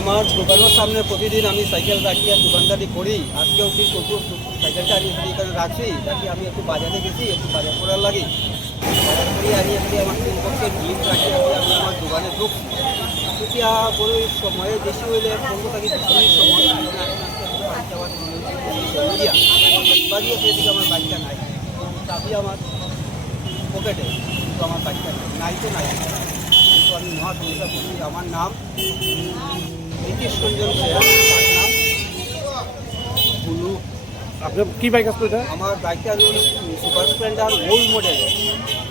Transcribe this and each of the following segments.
আমার দোকানের সামনে প্রতিদিন আমি সাইকেল রাখি আর দোকানদারি করি। আজকেও ঠিক সাইকেলটা আমি এখানে রাখছি, রাখি আমি একটু বাজারে গেছি, একটু বাজার করার লাগি। বাজার করি আমি আমার তিন পক্ষে ডিম রাখি আমি আমার দোকানে ঢুকছি। তেতিয়া বড় সময়ে বেশি হইলে 15 থেকে 20 মিনিট সময় বাড়ি যাওয়ার বাড়িয়ে সেদিকে আমার বাইকটা নাই, চাবি আমার পকেটে, কিন্তু আমার বাইকটা নাই তো নাই। কিন্তু আমি মহা সমস্যা করছি। আমার নাম নীতিশ রঞ্জন নাম বুলু। আপনার কি বাইক আসতো এটা? আমার বাইকটা আমি super Splendor old model.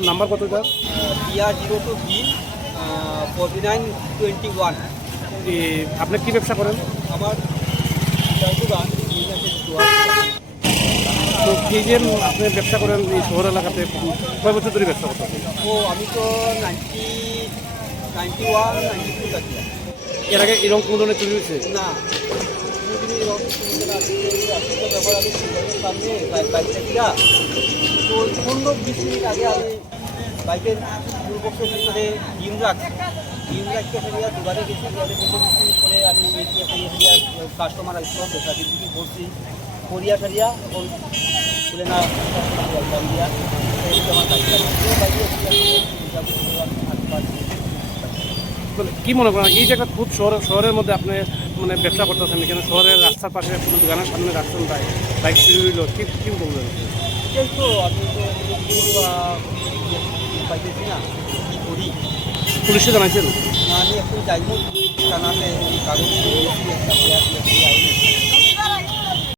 Number কত এটা? PR02B 4921। আপনি কি ব্যবসা করেন? আমার দোকান তো কি যে আপনি ব্যবসা করেন এই শহর এলাকাতে, কয় বছর ধরে ব্যবসা করতেন? আমি তো 91 92 থাকি। এর আগে এরকম কোনো ধরনের চুরি হয়েছে? না, ব্যাপার আমি সামনে বাইকটা কিনা তো 15-20 মিনিট আগে আমি বাইকের পূর্বপক্ষের ভিতরে ডিম রাখছি। ডিম রাখতে ফেরিয়া দোকানে গেছি, দোকানে 15-20 মিনিট করে আমি ফেরিয়া কাস্টমার আসলো, বেচা বিক্রি করছি করিয়া ফেরিয়া এখন খুলে না দিয়া আমার বাইকটা কি মনে করেন এই জায়গা খুব শহরের মধ্যে আপনি মানে ব্যবসা করতেছেন, কেন শহরের রাস্তার পাশে কোনো দোকানের সামনে রাখছেন, তাই বাইক চুরি হইল, কি বলবেন? এই তো আমি তো পাইতেছি না, কী করি। পুলিশে জানাইছেন? না, আমি এখন যাইব থানাতে কাগজ